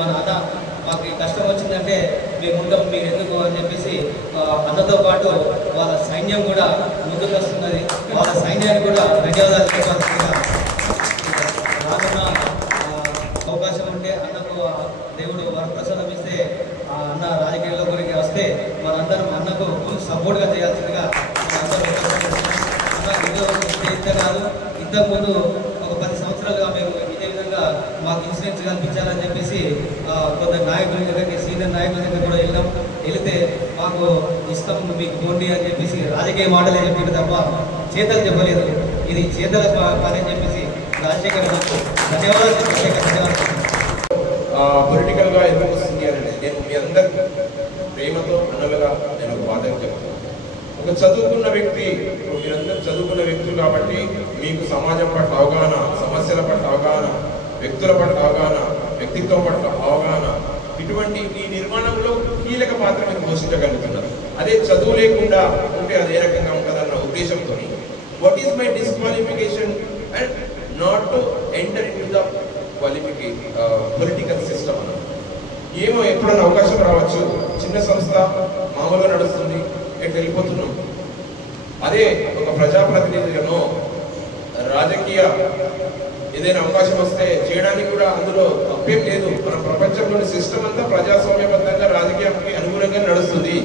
మన అన్న మాకు ఈ కష్టం వచ్చిందంటే మేము ఉంటాం, మీరు ఎందుకు అని చెప్పేసి అన్నతో పాటు వాళ్ళ సైన్యం కూడా ముందుకు వస్తున్నది. వాళ్ళ సైన్యానికి కూడా ధన్యవాదాలు చెప్పాల్సిందిగా. రానున్న అవకాశం ఉంటే అన్నకు దేవుడు వరప్రసాదం ఇస్తే అన్న రాజకీయాల్లో గురికి వస్తే మనందరం అన్నకు ఫుల్ సపోర్ట్గా చేయాల్సిందిగా ఇంత కాదు, ఇంతకుముందు ఒక 10 సంవత్సరాలుగా మేము ఇదే విధంగా మాకు ఇన్సూరెన్స్ కల్పించాలని చెప్పేసి కొందరు నాయకుల దగ్గరికి, సీనియర్ నాయకుల దగ్గర కూడా వెళితే మాకు ఇష్టం మీకు పోండి అని చెప్పేసి రాజకీయ మాటలే చెప్పారు తప్ప చేతలు చెప్పలేదు. ఇది చేతల పని అని చెప్పేసి రాజశేఖర్ ధన్యవాదాలు. పొలిటికల్గా ఎందుకు వస్తుంది అని నేను మీ అందరి ప్రేమతో అన్నలుగా నేను వాదన చెప్తాను. ఒక చదువుకున్న వ్యక్తి, మీరందరూ చదువుకున్న వ్యక్తులు కాబట్టి మీకు సమాజం పట్ల అవగాహన, సమస్యల పట్ల అవగాహన, వ్యక్తుల పట్ల అవగాహన, వ్యక్తిత్వం పట్ల అవగాహన, ఇటువంటి ఈ నిర్మాణంలో కీలక పాత్ర మీరు పోషించగలుగుతున్నారు. అదే చదువు లేకుండా ఉంటే అది ఏ రకంగా ఉంటుందన్న ఉద్దేశంతో what is my disqualification and not to enter in to the political system అన్న. ఏమో ఎప్పుడైనా అవకాశం రావచ్చు, చిన్న సంస్థ మామూలుగా నడుస్తుంది, ఎటు వెళ్ళిపోతున్నాం. అదే ఒక ప్రజాప్రతినిధిగానో రాజకీయ ఏదైనా అవకాశం వస్తే చేయడానికి కూడా అందులో తప్పేం లేదు. మన ప్రపంచంలోని సిస్టమ్ అంతా ప్రజాస్వామ్యబద్ధంగా రాజకీయానికి అనుగుణంగా నడుస్తుంది.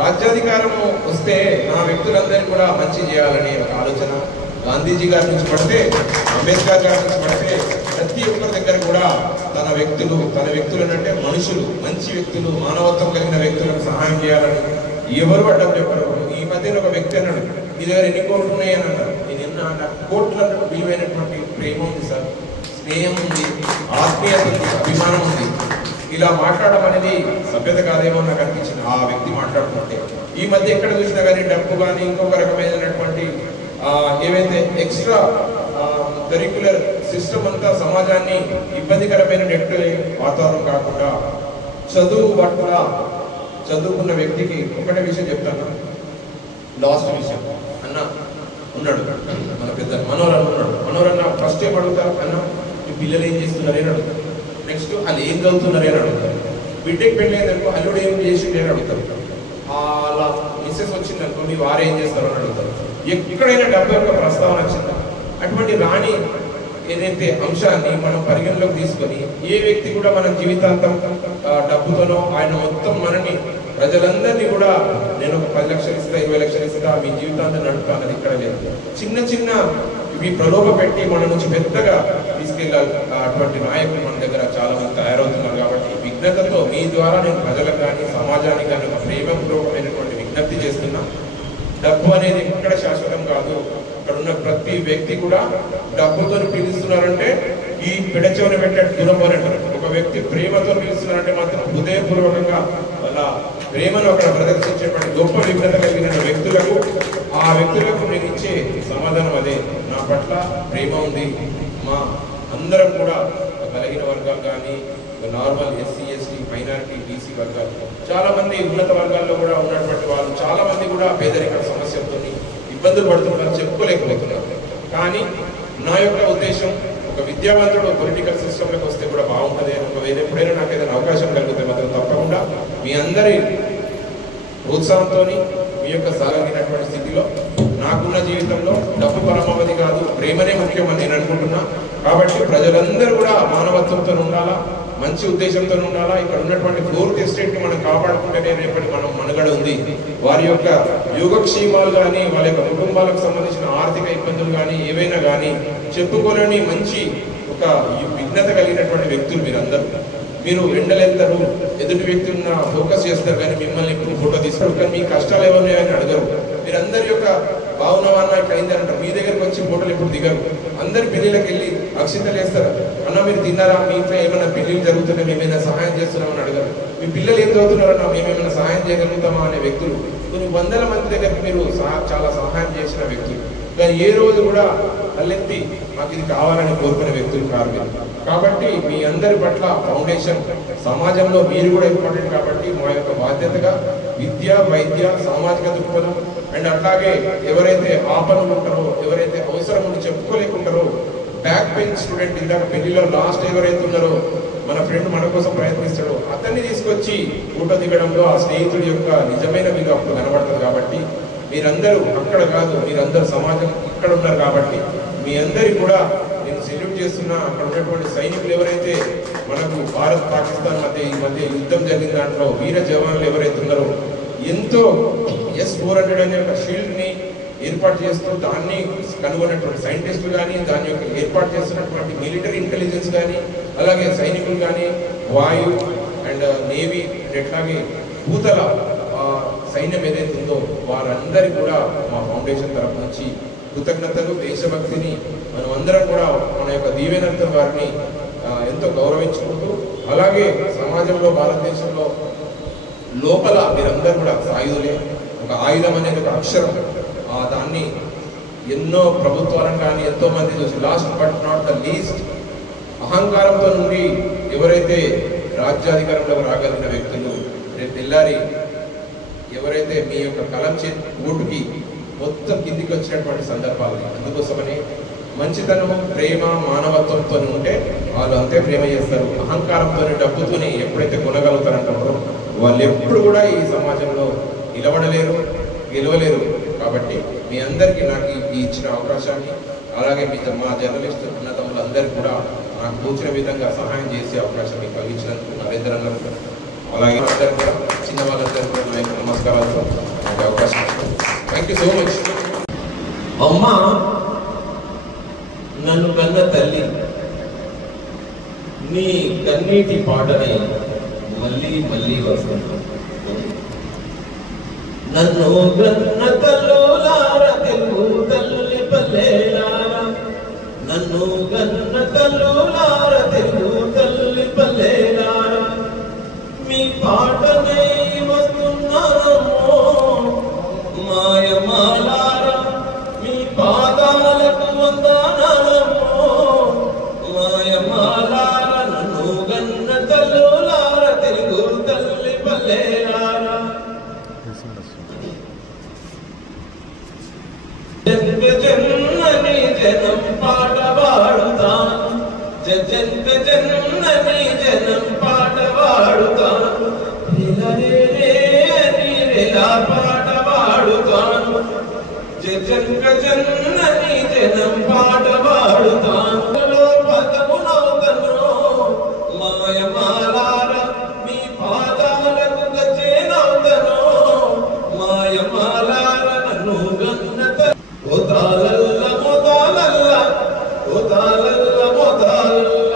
రాజ్యాధికారము వస్తే ఆ వ్యక్తులందరినీ కూడా మంచి చేయాలనే ఒక ఆలోచన గాంధీజీ గారి నుంచి పడితే, అంబేద్కర్ గారి నుంచి పడితే, ప్రతి ఒక్కరి దగ్గర కూడా తన వ్యక్తులను అంటే మనుషులు, మంచి వ్యక్తులు, మానవత్వం కలిగిన వ్యక్తులకు సహాయం చేయాలని ఎవరు అడ్డం చెప్పరు. ఈ మధ్యన ఒక వ్యక్తి అన్నాడు, మీ దగ్గర ఎన్ని కోట్లు ఉన్నాయని అన్నారు. నేను నాకు కోట్లు అన్నట్టు విలువైనటువంటి ప్రేమ ఉంది సార్, స్నేహం ఉంది, ఆత్మీయత ఉంది, అభిమానం ఉంది. ఇలా మాట్లాడడం అనేది సభ్యత కాదేమో నాకు అనిపించింది ఆ వ్యక్తి మాట్లాడుతుంటే. ఈ మధ్య ఎక్కడ చూసినా కానీ డబ్బు కానీ ఇంకొక రకమైనటువంటి ఏవైతే ఎక్స్ట్రా కరిక్యులర్ సిస్టమ్ అంతా సమాజాన్ని ఇబ్బందికరమైన వాతావరణం కాకుండా చదువు పట్ల చదువుకున్న వ్యక్తికి ఒకటే విషయం చెప్తాను. లాస్ట్ విషయం, అన్న ఉన్నాడు మన పెద్ద మనోరన్న ఉన్నాడు. మనోరన్న ఫస్ట్ ఏం అడుగుతారు, అన్న మీ పిల్లలు ఏం చేస్తున్నారే అని అడుగుతారు. నెక్స్ట్ వాళ్ళు ఏం చదువుతున్నారే అని అడుగుతారు. బిడ్డకి పెళ్ళి అయిందనుకో అల్లుడు ఏం చేసిండే అని అడుగుతారు. అలా మిస్సెస్ వచ్చిందనుకో మీ వారు ఏం చేస్తారు అని అడుగుతారు. ఎక్కడైనా డబ్బు యొక్క ప్రస్తావన వచ్చిందా? అటువంటి రాణి ఏదైతే అంశాన్ని మనం పరిగణలోకి తీసుకొని ఏ వ్యక్తి కూడా మన జీవితాంతం డబ్బుతోనో ఆయన మొత్తం మనని ప్రజలందరినీ కూడా నేను ఒక 10 లక్షలు ఇస్తా, 20 లక్షలు ఇస్తా, మీ జీవితాంతం నడుపుతా అన్నది ఇక్కడ లేదు. చిన్న చిన్న ఇవి ప్రలోభ పెట్టి మన నుంచి పెద్దగా తీసుకెళ్ళాలి. అటువంటి నాయకులు మన దగ్గర చాలా మంది తయారవుతున్నారు. కాబట్టి విజ్ఞతతో మీ ద్వారా నేను ప్రజలకు కానీ సమాజానికి కానీ ఒక ప్రేమపూర్వకమైనటువంటి విజ్ఞప్తి చేస్తున్నా. డబ్బు అనేది ఎక్కడ శాశ్వతం కాదు. ఇక్కడ ఉన్న ప్రతి వ్యక్తి కూడా డబ్బుతో పిలుస్తున్నారంటే ఈ పిడచవన పెట్టేట్టు దూరం అంటారు. ఒక వ్యక్తి ప్రేమతో పిలుస్తున్నారంటే మాత్రం హృదయపూర్వకంగా వాళ్ళ ప్రేమను అక్కడ ప్రదర్శించేటువంటి గొప్ప విజ్ఞత కలిగిన వ్యక్తులకు ఆ వ్యక్తులకు నేను ఇచ్చే సమాధానం అదే, నా పట్ల ప్రేమ ఉంది. మా అందరం కూడా బలహీన వర్గాలు కానీ normal SC ST minority BC వర్గాలు చాలా మంది ఉన్నత వర్గాల్లో కూడా ఉన్నటువంటి వాళ్ళు చాలా మంది కూడా పేదరిక సమస్యలతో ఇబ్బందులు పడుతున్నారు, చెప్పుకోలేకపోతున్నారు. కానీ నా యొక్క ఉద్దేశం ఒక విద్యావంతుడు పొలిటికల్ సిస్టంలోకి వస్తే కూడా బాగుంటుంది అని ఒకవేళ ఎప్పుడైనా నాకు ఏదైనా అవకాశం కలిగితే మాత్రం తప్పకుండా మీ అందరి ప్రోత్సాహంతో మీ యొక్క సాగినటువంటి స్థితిలో నాకున్న జీవితంలో డబ్బు పరమావధి కాదు, ప్రేమనే ముఖ్యమని నేను అనుకుంటున్నా. కాబట్టి ప్రజలందరూ కూడా మానవత్వంతో ఉండాలా, మంచి ఉద్దేశంతో ఉండాలా. ఇక్కడ ఉన్నటువంటి 4th ఎస్టేట్ని మనం కాపాడుకుంటేనే రేపటి మనం మనుగడ ఉంది. వారి యొక్క యోగక్షేమాలు కానీ వాళ్ళ యొక్క కుటుంబాలకు సంబంధించిన ఆర్థిక ఇబ్బందులు కానీ ఏవైనా కానీ చెప్పుకోలేని మంచి ఒక విఘ్నత కలిగినటువంటి వ్యక్తులు మీరందరూ. మీరు ఎండలెళ్తారు, ఎదుటి వ్యక్తున్న ఫోకస్ చేస్తారు, కానీ మిమ్మల్ని ఇప్పుడు ఫోటో తీస్తారు, కానీ మీ కష్టాలు ఏమన్నాయని అడగరు. మీరందరి యొక్క భావనవాన్న ఇట్లా అయిందని అంటారు. మీ దగ్గరకు వచ్చి ఫోటోలు ఎప్పుడు దిగరు. అందరి పెళ్లిళ్ళకి వెళ్ళి అక్షింతలు వేస్తారు. అన్న మీరు తిన్నారా, మీ ఇంట్లో ఏమైనా పెళ్లిళ్ళు జరుగుతున్నాయి, మేమైనా సహాయం చేస్తున్నామని అడగరు. మీ పిల్లలు ఏం చదువుతున్నారన్నా, మేమేమైనా సహాయం చేయగలుగుతామా అనే వ్యక్తులు. కొన్ని వందల మంది దగ్గరికి మీరు చాలా సహాయం చేసిన వ్యక్తులు, కానీ ఏ రోజు కూడా తలెత్తి మాకు ఇది కావాలని కోరుకునే వ్యక్తులు కారు మీరు. కాబట్టి మీ అందరి పట్ల ఫౌండేషన్ సమాజంలో మీరు కూడా ఇంపార్టెంట్. కాబట్టి మా యొక్క బాధ్యతగా విద్య, వైద్య, సామాజిక దృక్పథం అండ్ అట్లాగే ఎవరైతే ఆపదలు ఉంటారో, ఎవరైతే అవసరం ఉండి చెప్పుకోలేకుంటారో, బ్యాక్ బెంచ్ స్టూడెంట్, ఇందాక పెళ్లిలో లాస్ట్ ఎవరైతే ఉన్నారో మన మన ఫ్రెండ్ మన కోసం ప్రయత్నిస్తాడో అతన్ని తీసుకొచ్చి ఫోటో దిగడంలో ఆ స్నేహితుడి యొక్క నిజమైన విలువ అప్పుడు కనబడుతుంది. కాబట్టి మీరందరూ అక్కడ కాదు, మీరందరూ సమాజం ఇక్కడ ఉన్నారు. కాబట్టి మీ అందరికీ కూడా నేను సెల్యూట్ చేస్తున్నా. అక్కడ ఉన్నటువంటి సైనికులు ఎవరైతే మనకు భారత్ పాకిస్తాన్ మధ్య యుద్ధం జరిగిన దాంట్లో వీర జవాన్లు ఎవరైతే ఉన్నారో ఎంతో S-400 అనే ఒక షీల్డ్ని ఏర్పాటు చేస్తూ దాన్ని కనుగొన్నటువంటి సైంటిస్టులు కానీ దాని యొక్క ఏర్పాటు చేస్తున్నటువంటి మిలిటరీ ఇంటెలిజెన్స్ కానీ అలాగే సైనికులు కానీ వాయు అండ్ నేవీ అట్లాగే భూతల సైన్యం ఏదైతే ఉందో వారందరికీ కూడా మా ఫౌండేషన్ తరఫు నుంచి కృతజ్ఞతలు, దేశభక్తిని మనం అందరం కూడా మన యొక్క దీవెనంతో వారిని ఎంతో గౌరవించుకుంటూ అలాగే సమాజంలో భారతదేశంలో లోపల మీరందరూ కూడా సాయుధులే. ఒక ఆయుధం అనేది ఒక అక్షరం, దాన్ని ఎన్నో ప్రభుత్వాలను కానీ ఎంతో మంది చూసి last but not the least అహంకారంతో నుండి ఎవరైతే రాజ్యాధికారంలో రాగలిగిన వ్యక్తులు రేపు తెల్లారి ఎవరైతే మీ యొక్క కలం ఓటుకి మొత్తం కిందికి వచ్చినటువంటి సందర్భాలు. అందుకోసమని మంచితనము, ప్రేమ, మానవత్వంతో ఉంటే వాళ్ళు అంతే ప్రేమ చేస్తారు. అహంకారంతో డబ్బుతోనే ఎప్పుడైతే కొనగలుగుతారంటారో వాళ్ళు ఎప్పుడు కూడా ఈ సమాజంలో నిలబడలేరు, గెలవలేరు. కాబట్టి మీ అందరికీ నాకు ఈ ఇచ్చిన అవకాశాన్ని అలాగే మా జర్నలిస్ట్ అన్నదమ్ములందరికీ కూడా నాకు కూర్చున్న విధంగా సహాయం చేసే అవకాశం మీకు కలిగించినందుకు నరేంద్రన్నకు అలాగే అందరూ కూడా చిన్న వాళ్ళందరూ కూడా నా యొక్క నమస్కారాలతో నాకు అవకాశం. Thank you so much. అమ్మ నన్ను కన్న తల్లి, నీ కన్నీటి పాటని మళ్ళీ మళ్ళీ వస్తున్నాను. నన్ను గన్న తల్లులార తెలుగు తల్లి పల్లెలార, నన్ను గన్న తల్లులార తెలుగు తల్లి పల్లెలార, మీ పాటనే వస్తున్నానమ్మో మాయమాలార, మీ పాదాలకు వందనాలమ్మో మాయమాలార, నన్ను గన్న తల్లులార తెలుగు తల్లి పల్లెలార. జంక జన్మని జనం పాట పాడుతాను, జంక జన్మని జనం పాట పాడుతాను, రేలా పాట పాడుతాను, జంక జన్మని జనం పాట పాడుతాను. పదమునవుతను మాయమాలార, మీ పాదాలకు గజేనవుతను మాయమాలార, నన్ను గన్న ఓతాలల్ల మోతాలల్ల ఓతాలల్ల మోతాలల్ల,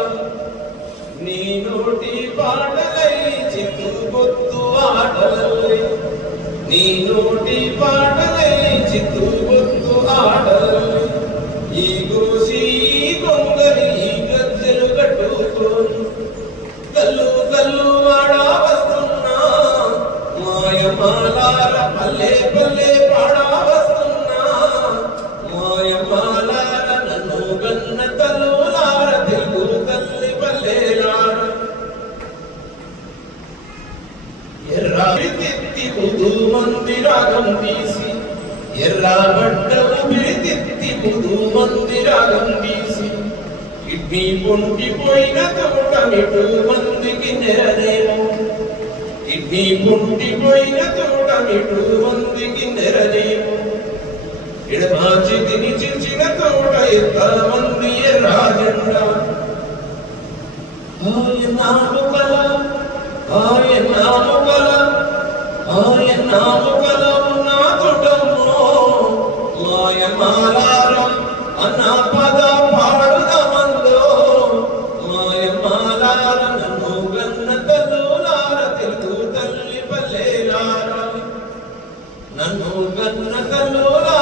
నీ నోటి పాటలై చిత్తు బొత్తు ఆటలల్లే, నీ నోటి పాటలై చిత్తు బొత్తు ఆటలల్లే, ఈ గోసి కొంగలి ఈ గజ్జలు కట్టుకోను కల్లు కల్లు ఆడా వస్తున్నా మాయమాలార, పల్లె పల్లె పాడా వస్తున్నా మాయమాలార, నన్ను గన్న తల్లులార తెలుగు తల్లి పల్లెలార. ఎర్రబిడితిత్తి ముదు మంది రాగం తీసి, ఎర్రబడ్డవు బిడితిత్తి ముదు మంది రాగం తీసి, కిడ్నీ పొంటిపోయిన తోట మిటు మందికి నెరనేమో, కిడ్నీ పొంటిపోయిన తోట మిటు మందికి నెరనేమో, ఎడమాచి తిని చిన్న తోట ఎంత మంది ఎర్రాజెండా. ఆయనాము కల ఆయనాము కల ఆయనాము కల నా తోటమ్మో మాయమాలార, అన్న పద పాడుదమందో మాయమాలార, నన్ను గన్న తల్లులార తెలుగు తల్లి పల్లెలార, నన్ను గన్న తల్లులార